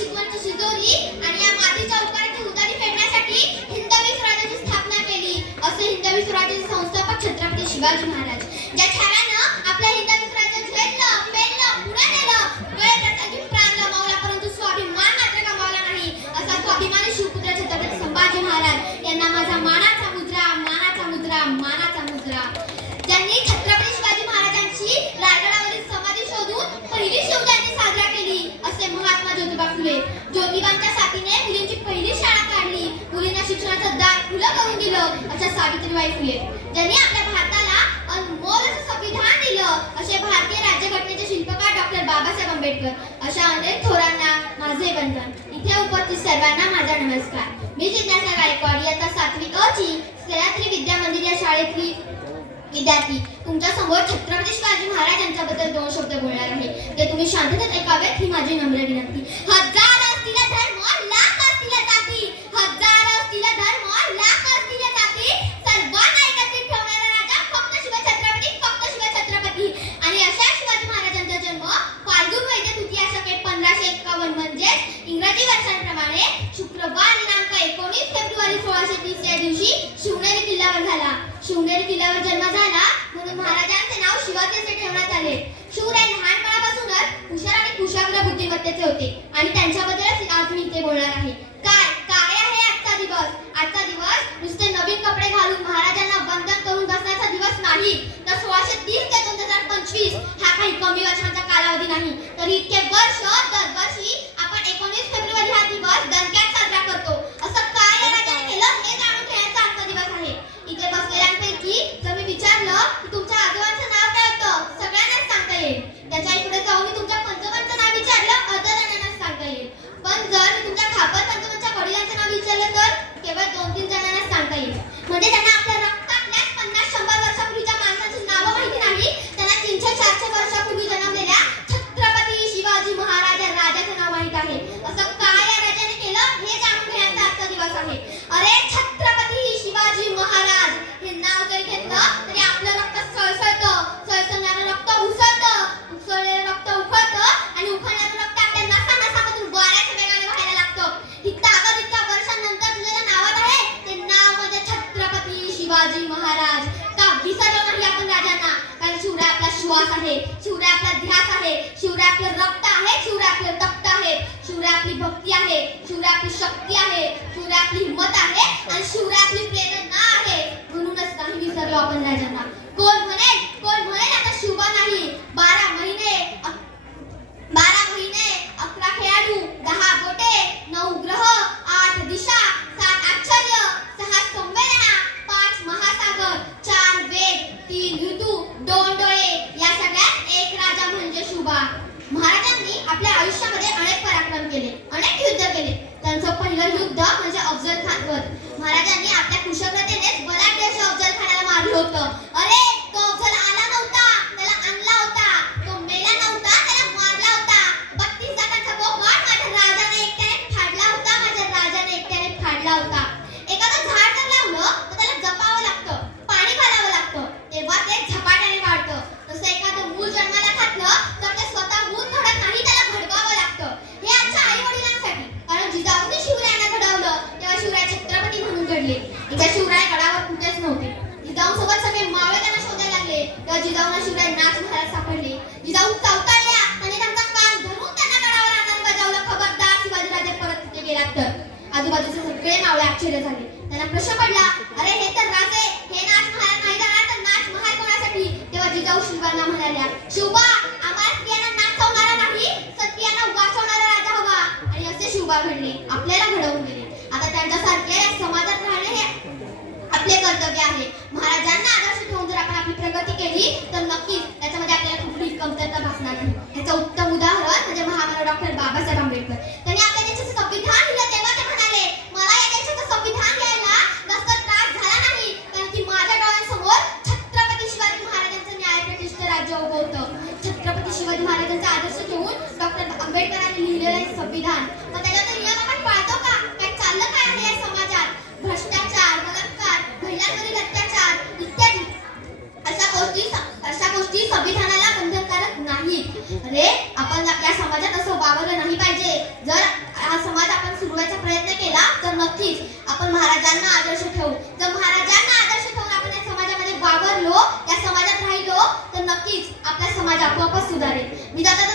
आणि या मातीच्या उपकाराची उदारी फेडण्यासाठी हिंदवी स्वराज्याची स्थापना केली. असे हिंदवी स्वराज्याचे संस्थापक छत्रपती शिवाजी महाराज. ज्या छाव्यानं दार करून दिलं. अशा सावित्रीबाई फुले. ज्यांनी आपल्या भारताला अनमोल असं संविधान दिलं असे भारतीय राज्यघटनेचे शिल्पकार डॉक्टर बाबासाहेब आंबेडकर. अशा अनेक थोरांना माझे वंदन. इथे उपस्थित सर्वांना माझा नमस्कार. मी जिज्ञासा गायकवाड इयत्ता सातवी अ ची सह्याद्री विद्या मंदिर या शाळेतली विद्यार्थी. तुमच्यासमोर छत्रपती शिवाजी महाराज यांच्याबद्दल दोन शब्द बोलणार आहे. ते तुम्ही शांततेत ऐकावेत ही माझी नम्र विनंती. हजार असतील धर्म लाख असतील जाती हजार असतील धर्म लाख असतील जाती सर्वांना एकत्रित ठेवणारा राजा फक्त शिव छत्रपती फक्त शिव छत्रपती आणि अशा शिवाजी महाराजांचा जन्म फाल्गुन वैद्य तृतीया शके पंधराशे एक्कावन्न म्हणजेच इंग्रजी वर्षांप्रमाणे शुक्रवार दिनांक एकोणीस फेब्रुवारी सोळाशे तीस या दिवशी शिवनेरी किल्ल्यावर झाला शिवनेरी किल्ल्यावर जन्म झाला म्हणून महाराजांचे नाव शिवाजी असे ठेवण्यात आले. शिवराय लहानपणापासूनच हुशार आणि कुशाग्र बुद्धिमत्तेचे होते आणि त्यांच्याबद्दलच आज मी इथे बोलणार आहे. काय? काय आहे आजचा दिवस? आजचा दिवस नुसते नवीन कपडे घालून महाराजांना बंधन करून बसण्याचा दिवस नाही. तर सोळाशे तीस ते दोन हजार पंचवीस हा काही कमी वर्षांचा कालावधी नाही. तर इतके वर्ष दरवर्षी आपण एकोणीस फेब्रुवारी हा दिवस दणक्यात साजरा करतो असं काय या राजाने केलं हे जाणून घेण्याचा आजचा दिवस आहे इथे बसलेल्यांपैकी जर मी विचारलं की तुमच्या आजोबांचं नाव काय होतं सगळ्यांनाच सांगता येईल त्याच्या इकडे जाऊन मी तुमच्या पंजोबांचं नाव विचारलं अर्ध जणांनाच सांगता येईल. पण जर मी तुमच्या खापर पंजोबांच्या वडिलांचं नाव विचारलं तर केवळ दोन तीन जणांनाच सांगता येईल. म्हणजे त्यांना आपल्याला श्वास आहे शिवराय आपला ध्यास आहे शिवराय आपलं रक्त आहे शिवराय आपलं तप्त आहे शिवराय आपली भक्ती आहे शिवराय आपली शक्ती आहे शिवराय आपली हिंमत आहे आणि शिवराय आपली प्रेरणा आहे. म्हणूनच काही विसरलो आपण राजांना. कोण म्हणे कोण म्हणे आता शुभा नाही? बारा महिने बारा महिने अकरा खेळाडू दहा बोटे नऊ ग्रह आठ दिशा सात आश्चर्य सहा संमेलना पाच महासागर चार वेद तीन ऋतू दोन डोळे या सगळ्यात एक राजा म्हणजे महाराजांनी आपल्या आयुष्यामध्ये अनेक पराक्रम केले अनेक युद्ध केले. त्यांचं पहिलं युद्ध म्हणजे अफजल खान महाराजांनी आपल्या कुशलतेनेच बलाढ्य अशा अफजल खानाला मारलं होतं अरे तो अफजल आला नव्हता त्याला आणला होता तो मेला नव्हता त्याला मारला होता बत्तीस जातांचा बोकड माझ्या राजाने एकट्याने फाडला होता माझ्या राजाने एकट्याने फाडला होता एखादं झाड जर लावलं तर त्याला जपावं लागतं पाणी घालावं लागतं तेव्हा ते झपाट्याने वाढतं तसं एखादं मूल जन्माला घातलं तर ते स्वतःहून घडत नाही त्याला घडवावं लागतं हे आमच्या आई वडिलांसाठी कारण जिजाऊने शिवरायांना घडवलं तेव्हा शिवराय छत्रपती म्हणून घडले इथे शिवराय गडावर कुठेच नव्हते जिजाऊ सोबत सगळे मावळे त्यांना शोधायला लागले तेव्हा जिजाऊना शिवराय नाच महाराज सापडले. जिजाऊ चावताळल्या आणि त्यांचा कान धरून त्यांना गडावर आणायला बजावलं खबरदार शिवाजीराजे परत तिथे गेलात तर आजूबाजूचे सगळे मावळे आश्चर्य झाले. त्यांना प्रश्न पडला अरे हे तर राजे हे नाच महाराज नाही जाणार तर नाच महार कोणासाठी? तेव्हा जिजाऊ शिवबांना म्हणाल्या शिवबा आम्हाला स्त्रियांना नाचवणारा नाही सत्रियांना वाचवणारा राजा हवा. आणि असे शिवबा घडले आपल्याला घडवून गेले आता त्यांच्यासारख्या समाजात राहणे हे आपले कर्तव्य आहे. महाराजांना आदर्श ठेवून जर आपण आपली प्रगती केली तर नक्कीच त्याच्यामध्ये आपल्याला कुठलीही कमतरता भासणार नाही. याचं उत्तम उदाहरण म्हणजे महामानव डॉक्टर बाबासाहेब आंबेडकर. त्यांनी आपल्या देशाचं संविधान लिहिलं तेव्हा ते म्हणाले मला या देशाचं संविधान लिहायला जास्त त्रास झाला नाही कारण की माझ्या डोळ्यांसमोर छत्रपती शिवाजी महाराजांचं न्यायप्रतिष्ठ राज्य उभं होतं. छत्रपती शिवाजी महाराजांचा आदर्श घेऊन डॉक्टर आंबेडकरांनी लिहिलेलं संविधान अरे आपण या समाजात असं वावरलं नाही पाहिजे. जर हा समाज आपण सुरवायचा प्रयत्न केला तर नक्कीच आपण महाराजांना आदर्श ठेवू. जर महाराजांना आदर्श ठेवून आपण या समाजामध्ये वावरलो या समाजात राहिलो तर नक्कीच आपला समाज आपोआपच सुधारेल. मी जाता